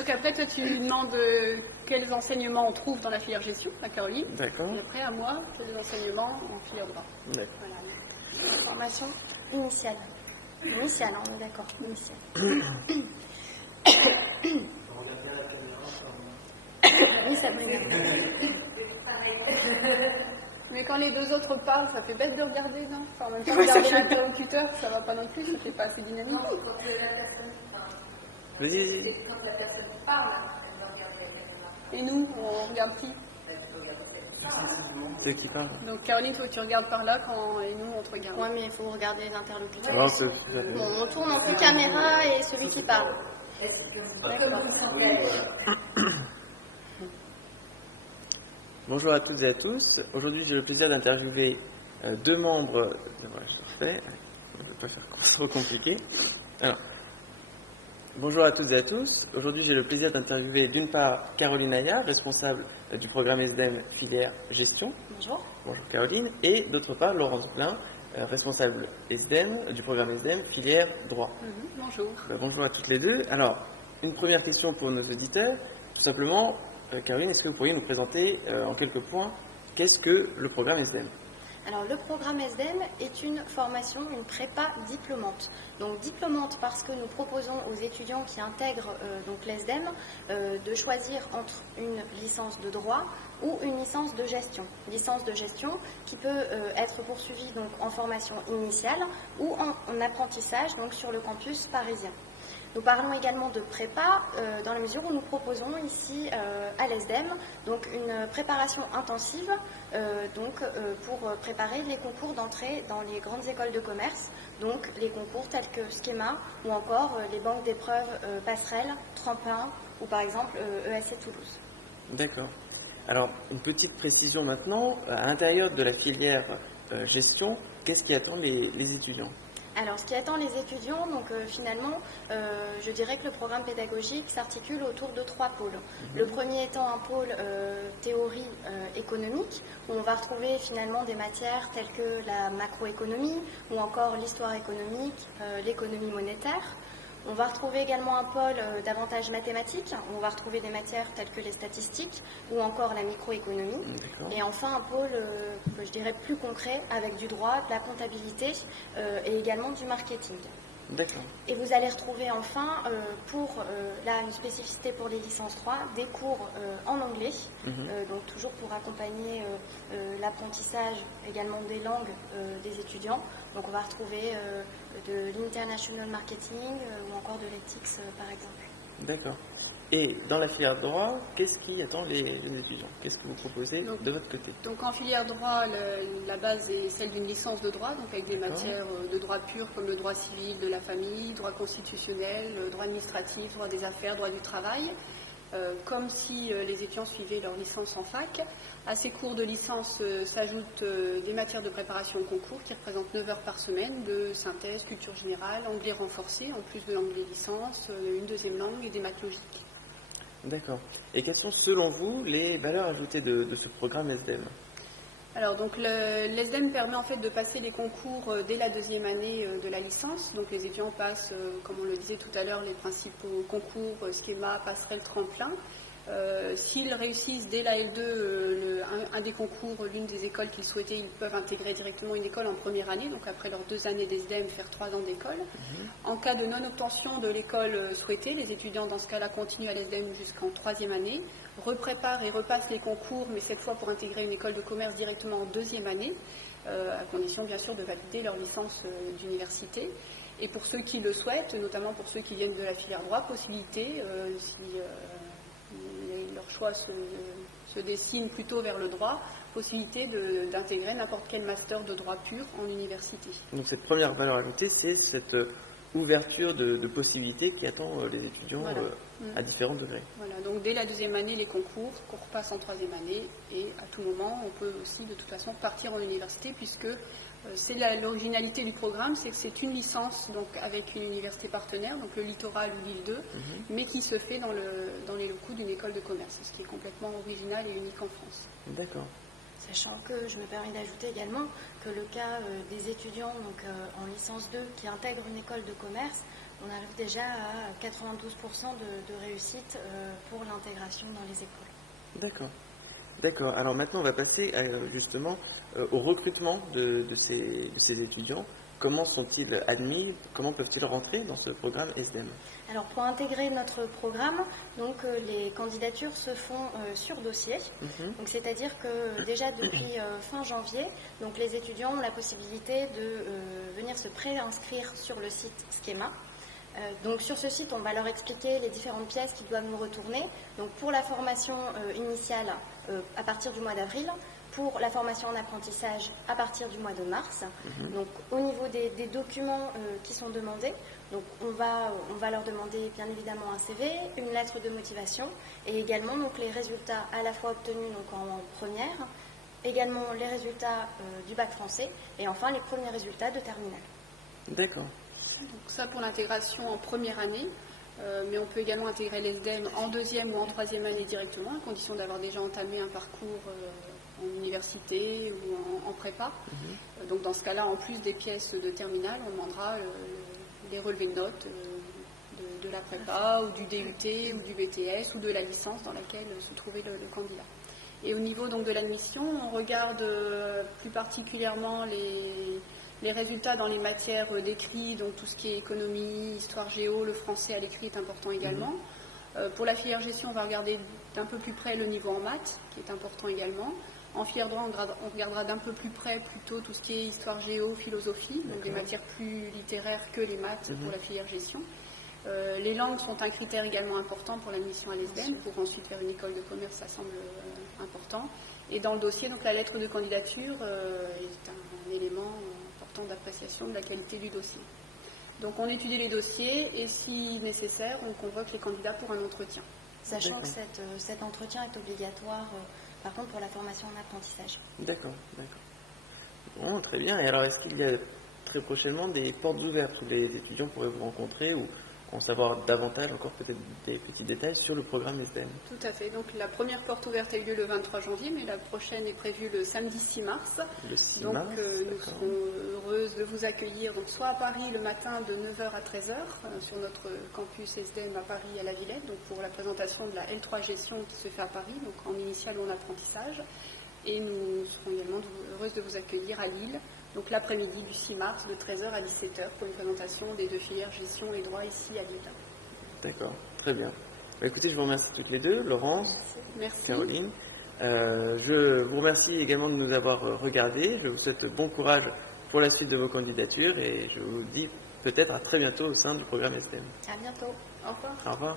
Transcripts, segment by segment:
donc après, toi, tu lui demandes quels enseignements on trouve dans la filière gestion, à Caroline. D'accord. Et après, à moi, quels enseignements en filière droit. D'accord. Voilà. Formation initiale. Initiale, on est d'accord. Initiale. Oui, Sabrina. Mais quand les deux autres parlent, ça fait bête de regarder, non? Enfin, en même temps, regarder l'interlocuteur, ça va pas non plus, ça fait pas assez dynamique. Vas-y. Et nous, on regarde qui? C'est qui parle? Donc Caroline, toi, tu regardes par là, et nous, on te regarde. Ouais, mais il faut regarder les interlocuteurs. Non, aussi. Bon, on tourne entre caméra et celui qui parle. D'accord. Bonjour à toutes et à tous. Aujourd'hui, j'ai le plaisir d'interviewer deux membres. Voilà, je le refais. On ne va pas faire trop compliqué. Alors, bonjour à toutes et à tous. Aujourd'hui, j'ai le plaisir d'interviewer d'une part Caroline Aya, responsable du programme SDEM filière gestion. Bonjour. Bonjour Caroline. Et d'autre part Laurence Blin, responsable SDEM du programme SDEM filière droit. Bonjour. Bonjour à toutes les deux. Alors, une première question pour nos auditeurs. Tout simplement, Caroline, est-ce que vous pourriez nous présenter en quelques points qu'est-ce que le programme SDEM? Alors, le programme SDEM est une formation, une prépa diplômante. Donc, diplômante parce que nous proposons aux étudiants qui intègrent donc l'SDEM de choisir entre une licence de droit ou une licence de gestion. Licence de gestion qui peut être poursuivie donc en formation initiale ou en apprentissage donc sur le campus parisien. Nous parlons également de prépa dans la mesure où nous proposons ici à l'ESDEM donc une préparation intensive pour préparer les concours d'entrée dans les grandes écoles de commerce, donc les concours tels que Schema ou encore les banques d'épreuves Passerelle, Tremplin ou par exemple ESC Toulouse. D'accord. Alors, une petite précision maintenant. À l'intérieur de la filière gestion, qu'est-ce qui attend les étudiants? Alors, ce qui attend les étudiants, donc finalement, je dirais que le programme pédagogique s'articule autour de trois pôles. Le premier étant un pôle théorie économique, où on va retrouver finalement des matières telles que la macroéconomie ou encore l'histoire économique, l'économie monétaire. On va retrouver également un pôle davantage mathématique, où on va retrouver des matières telles que les statistiques ou encore la microéconomie. Et enfin un pôle, je dirais, plus concret avec du droit, de la comptabilité et également du marketing. D'accord. Et vous allez retrouver enfin, une spécificité pour les licences 3, des cours en anglais, donc toujours pour accompagner l'apprentissage également des langues des étudiants. Donc on va retrouver de l'international marketing ou encore de l'ethics par exemple. D'accord. Et dans la filière droit, qu'est-ce qui attend les étudiants? Qu'est-ce que vous proposez de votre côté? Donc en filière droit, la base est celle d'une licence de droit, donc avec des matières de droit pur comme le droit civil de la famille, droit constitutionnel, droit administratif, droit des affaires, droit du travail, comme si les étudiants suivaient leur licence en fac. À ces cours de licence s'ajoutent des matières de préparation au concours qui représentent 9 heures par semaine de synthèse, culture générale, anglais renforcé, en plus de l'anglais licence, une deuxième langue et des maths logiques. D'accord. Et quelles sont, selon vous, les valeurs ajoutées de ce programme SDEM? Alors, donc, l'ESDEM permet en fait de passer les concours dès la deuxième année de la licence. Donc, les étudiants passent, comme on le disait tout à l'heure, les principaux concours, Schema, Passerelle, Tremplin. S'ils réussissent dès la L2 un des concours, l'une des écoles qu'ils souhaitaient, ils peuvent intégrer directement une école en première année, donc après leurs 2 années d'ESDEM, faire 3 ans d'école. En cas de non-obtention de l'école souhaitée, les étudiants dans ce cas-là continuent à l'ESDEM jusqu'en 3e année, repréparent et repassent les concours, mais cette fois pour intégrer une école de commerce directement en 2e année, à condition bien sûr de valider leur licence d'université. Et pour ceux qui le souhaitent, notamment pour ceux qui viennent de la filière droit, possibilité, leur choix se dessine plutôt vers le droit, possibilité d'intégrer n'importe quel master de droit pur en université. Donc cette première valeur ajoutée, c'est cette ouverture de possibilités qui attend les étudiants à différents degrés. Voilà, donc dès la 2e année, les concours qu'on repasse en 3e année, et à tout moment, on peut aussi de toute façon partir en université, puisque c'est l'originalité du programme, c'est que c'est une licence donc avec une université partenaire, donc le Littoral ou l'Île 2, mais qui se fait dans les locaux d'une école de commerce, ce qui est complètement original et unique en France. D'accord. Sachant que je me permets d'ajouter également que le cas des étudiants donc, en licence 2 qui intègrent une école de commerce on arrive déjà à 92% de réussite pour l'intégration dans les écoles. D'accord. D'accord. Alors maintenant, on va passer justement au recrutement de ces étudiants. Comment sont-ils admis? Comment peuvent-ils rentrer dans ce programme SDEM? Alors pour intégrer notre programme, donc les candidatures se font sur dossier. Donc c'est-à-dire que déjà depuis fin janvier, donc les étudiants ont la possibilité de venir se préinscrire sur le site Schema. Donc sur ce site, on va leur expliquer les différentes pièces qu'ils doivent nous retourner. Donc pour la formation initiale à partir du mois d'avril, pour la formation en apprentissage à partir du mois de mars. Donc au niveau des documents qui sont demandés, donc on va leur demander bien évidemment un CV, une lettre de motivation et également donc les résultats à la fois obtenus donc en première, également les résultats du bac français et enfin les premiers résultats de terminale. D'accord. Donc ça pour l'intégration en première année, mais on peut également intégrer l'ESDEM en deuxième ou en troisième année directement, à condition d'avoir déjà entamé un parcours en université ou en prépa. Donc dans ce cas-là, en plus des pièces de terminale, on demandera les relevés de notes de la prépa ou du DUT ou du BTS ou de la licence dans laquelle se trouvait le candidat. Et au niveau donc de l'admission, on regarde plus particulièrement les résultats dans les matières d'écrit, donc tout ce qui est économie, histoire géo, le français à l'écrit est important également. Pour la filière gestion, on va regarder d'un peu plus près le niveau en maths, qui est important également. En filière droit, on regardera d'un peu plus près plutôt tout ce qui est histoire géo, philosophie, donc des matières plus littéraires que les maths pour la filière gestion. Les langues sont un critère également important pour l'admission à l'ESDEM. Pour ensuite faire une école de commerce, ça semble important. Et dans le dossier, donc la lettre de candidature est un élément important d'appréciation de la qualité du dossier. Donc on étudie les dossiers et si nécessaire, on convoque les candidats pour un entretien. Sachant que cet entretien est obligatoire, par contre, pour la formation en apprentissage. D'accord, d'accord. Bon, très bien. Et alors, est-ce qu'il y a très prochainement des portes ouvertes où les étudiants pourraient vous rencontrer ou en savoir davantage, encore peut-être des petits détails sur le programme SDEM? Tout à fait. Donc la première porte ouverte a eu lieu le 23 janvier, mais la prochaine est prévue le samedi 6 mars. Le 6 donc mars, nous serons heureuses de vous accueillir donc, soit à Paris le matin de 9h à 13h sur notre campus SDEM à Paris à la Villette, donc pour la présentation de la L3 gestion qui se fait à Paris, donc en initial ou en apprentissage. Et nous serons également heureuses de vous accueillir à Lille, donc l'après-midi du 6 mars de 13h à 17h pour une présentation des deux filières gestion et droit ici à Lille. D'accord, très bien. Bah, écoutez, je vous remercie toutes les deux, Laurence, Merci. Caroline. Je vous remercie également de nous avoir regardés. Je vous souhaite bon courage pour la suite de vos candidatures et je vous dis peut-être à très bientôt au sein du programme SDEM. À bientôt. Au revoir. Au revoir.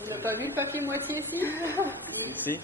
On n'a pas vu le papier moitié ici? Merci.